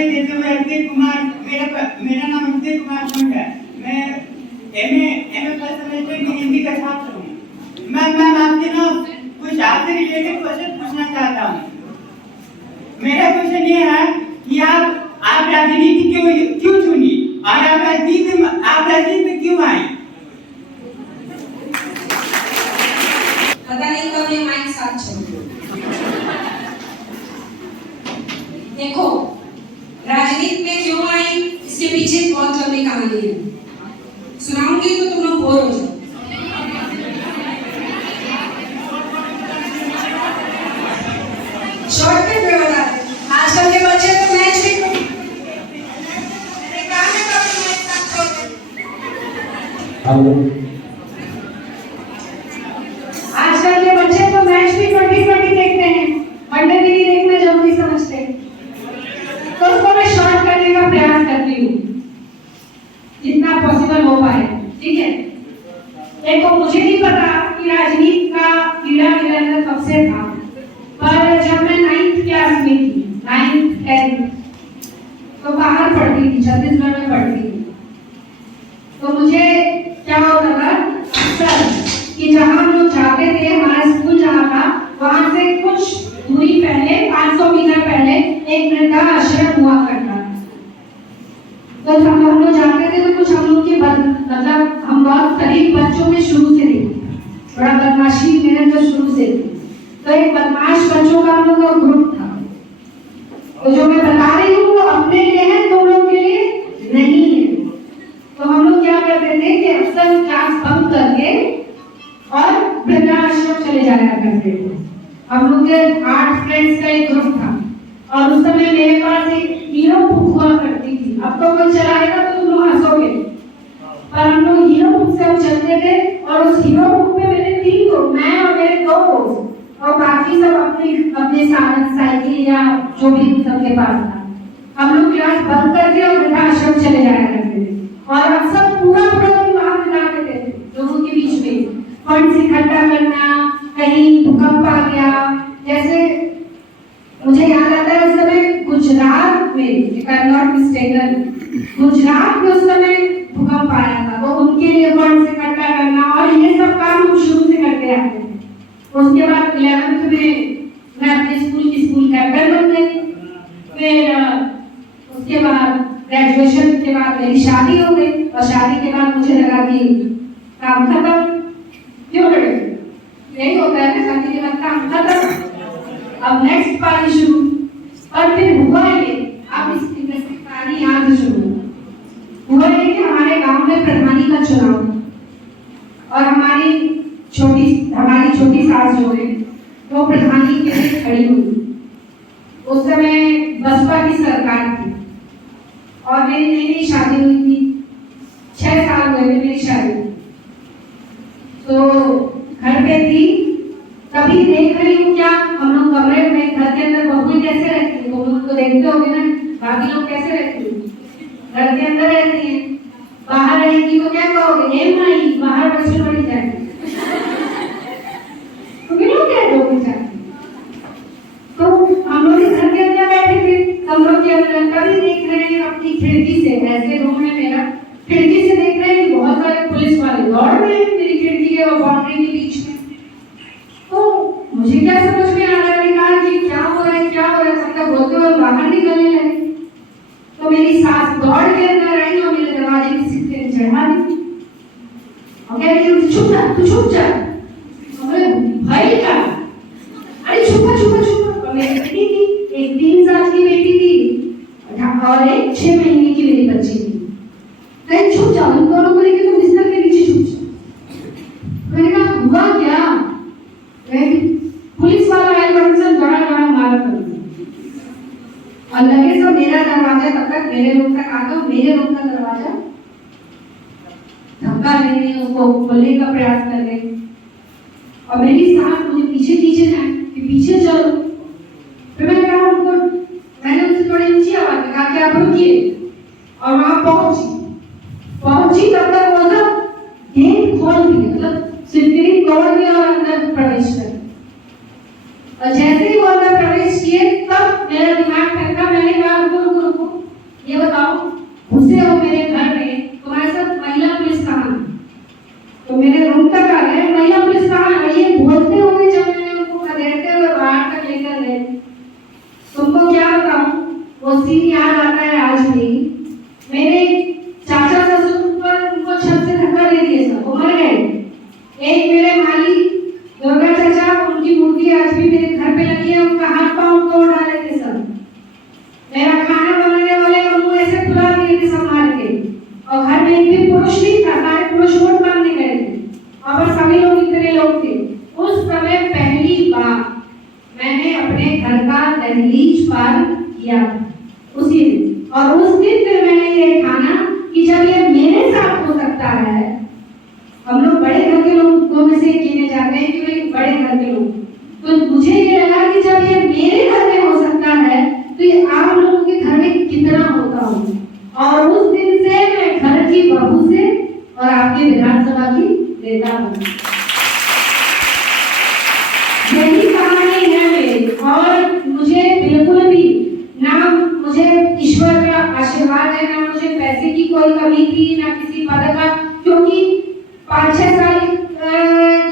परिचय देते हुए अक्षय कुमार, मेरा नाम अक्षय कुमार सिंह है। मैं एमए फर्स्ट सेमेस्टर में हिंदी का छात्र हूँ। मैं आपसे ना कुछ आपसे रिलेटेड क्वेश्चन पूछना चाहता हूँ। मेरा क्वेश्चन ये है कि आप राजनीति क्यों चुनी और आप राजनीति में क्यों आई? पता नहीं कब ये माइक साथ छोड़। देखो, राजनीति में क्यों आई इसके पीछे बहुत लंबी कहानी है। सुनाऊंगी तो तुम लोग बोर हो जाओ। शॉर्टकट में बता दे। आजकल के बच्चे तो मैच भी आजकल के बच्चे तो मैच भी कभी देखते हैं, वनडे देखना जरूरी समझते हैं। तो उसको मैं शॉर्ट करने का प्रयास करती हूँ जितना पॉसिबल हो पाए, ठीक है। देखो, मुझे नहीं पता कि राजनीति का कीड़ा मेरे अंदर कब से था, पर जब मैं 9th क्लास में थी, 9th 10th, तो बाहर पढ़ती थी, छत्तीसगढ़ में पढ़ती थी। तो मुझे क्या होता था अक्सर कि जहाँ हम लोग जाते थे, हमारा स्कूल जहाँ था वहाँ से कुछ दूरी पहले 500 मीटर पहले एक वृद्धाश्रम हुआ करता था। तो हम लोग जाते थे तो कुछ हम लोग के मतलब हम बहुत करीब बच्चों में शुरू से थे, बड़ा बदमाशी मेरे अंदर शुरू से थी। तो एक बदमाश बच्चों का हम लोग का ग्रुप था। तो जो मैं बता रही हूँ वो अपने लिए है, तुम लोग के लिए नहीं है। तो हम लोग क्या करते थे कि अक्सर क्लास बंक करके और वृद्धाश्रम चले जाया करते थे। हम लोग के 8 फ्रेंड्स का एक ग्रुप था और उस समय मेरे पास एक हीरो बुक हुआ करती थी। अब तो कोई चलाएगा तो तुम लोग हंसोगे, पर हम लोग हीरो बुक से चलते थे और उस हीरो बुक में मेरे 3 दोस्त, मैं और मेरे 2 दोस्त और बाकी सब अपने साइकिल या जो भी सबके पास था। हम लोग क्लास बंक करके और वृद्धाश्रम चले जाया करते थे और अक्सर पूरा दिन वहां बिता देते थे लोगों के बीच में। फंड्स इकट्ठा करना, कहीं भूकंप आ गया, जैसे मुझे याद आता है उस समय गुजरात में, if I am not mistaken, Gujarat में उस समय भूकंप आया था, तो उनके लिए फंड्स इकट्ठा करना और ये सब काम हम शुरू से करते आते थे। उसके बाद 11th में मैं अपने स्कूल कैप्टन बन गई। फिर उसके बाद ग्रेजुएशन के बाद मेरी शादी हो गई और शादी के बाद मुझे लगा कि काम खत्म। क्यों लड़े? यही होता है ना, शादी के बाद काम खत्म, अब नेक्स्ट पारी शुरू। और फिर हुआ ये, अब इस कहानी यहाँ से शुरू हुआ ये कि हमारे गांव में प्रधानी का चुनाव और हमारी छोटी सास जो है वो प्रधानी के लिए खड़ी हुई। उस समय बसपा की सरकार थी और मेरी नई शादी हुई थी, 6 साल हुए थे मेरी शादी। तो घर पे थी, तभी देख रही हूँ क्या हम लोग कमरे में, घर के अंदर बहुएं कैसे रहती है, तुम लोग तो देखते होगे ना, बाकी लोग कैसे रहती है, घर के अंदर रहती है, बाहर रहेगी तो क्या कहोगे, हे माई बाहर बच्चे बड़ी जाएगी, तुम लोग क्या कहोगे जाके। तो हम लोग घर के अंदर बैठे थे, कमरों के अंदर, कभी देख रहे हैं अपनी खिड़की से, ऐसे रूम में मेरा, खिड़की से देख रहे हैं बहुत सारे पुलिस वाले दौड़ रहे हैं मेरी खिड़की के और बाउंड्री के बीच में। तो मुझे क्या समझ में आ रहा है कि क्या हो रहा है, तब तक बोलते हुए बाहर निकलने लगे। तो मेरी सास दौड़ के अंदर आई और मेरे दरवाजे की सीटें चढ़ा दी और कह रही है तू छुप जा। भाई का अरे छुपा। मेरी बेटी थी, एक 3 साल की बेटी थी और एक 6 महीने की मेरी बच्ची थी। कहीं छुप जाओ, इन दोनों को लेकर तुम बिस्तर के नीचे छुप जाओ। मैंने कहा हुआ क्या? पुलिस वाला आया, बड़ा मारा कर और लगे तो मेरा दरवाजा तब तक मेरे रूम तक आ गया, मेरे रूम का दरवाजा धक्का देने उसको खोलने का प्रयास कर रहे और मेरी सास मुझे पीछे जाए कि पीछे चलो। फिर मैंने कहा उनको, मैंने उनसे थोड़ी ऊंची आवाज में कहा कि आप रुकिए और वहां पहुंची तब तक वो ना गेट खोल दिया, मतलब सिंदूरी तोड़ दिया और अंदर प्रवेश कर। और जैसे ही वो अंदर प्रवेश किए तब मेरा दिमाग ठंडा, मैंने कहा रुको वो सीन याद आता है आज भी। मेरे चाचा ससुर पर उनको छत से धक्का दे दिए सब, वो मर गए। एक मेरे माली दुर्गा चाचा, उनकी मूर्ति आज भी मेरे घर पे लगी है, उनका हाथ पांव तोड़ डाले थे सब। मेरा खाना बनाने वाले को मुंह ऐसे फुला दिए थे सब मार के। और घर में एक भी पुरुष नहीं था, सारे पुरुष वोट मांगने गए थे और सभी लोग इतने लोग थे। उस समय पहली बार मैंने अपने घर का दहलीज पार किया उसी दिन। और उस दिन फिर मैंने ये ठाना कि जब ये मेरे साथ हो सकता है, हम लोग बड़े घर के लोगों में से गिने जाते हैं कि भाई बड़े घर के लोग, तो मुझे ये लगा कि जब ये मेरे घर में हो सकता है तो ये आप लोगों के घर में कितना होता होगा। और उस दिन से मैं घर की बहू से और आपकी विधानसभा की नेता हूँ। यही कहानी है मेरी। और मुझे बिल्कुल भी ना मुझे ईश्वर का आशीर्वाद है, ना मुझे पैसे की कोई कमी थी, ना किसी पद का, क्योंकि 5-6 साल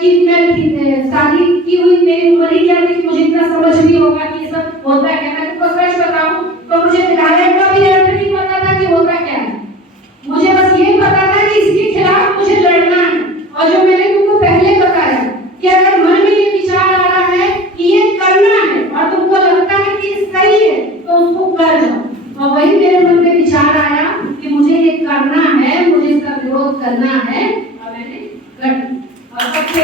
की मैं शादी की हुई, मेरी उम्र ही क्या थी कि मुझे इतना समझ भी होगा कि ये सब होता क्या। मैं तुमको सच बताऊं तो मुझे विधायक का भी अर्थ नहीं पता था कि होता क्या है। मुझे बस ये पता था कि इसके खिलाफ मुझे लड़ना है। और जो मैंने तुमको पहले बताया कि अगर मन में ये विचार आ रहा है कि ये करना है और तुमको लगता है कि सही है तो उसको कर जाओ। और वही मेरे मन में विचार आया कि मुझे ये करना है, मुझे इसका विरोध करना है और मैंने कर और सबसे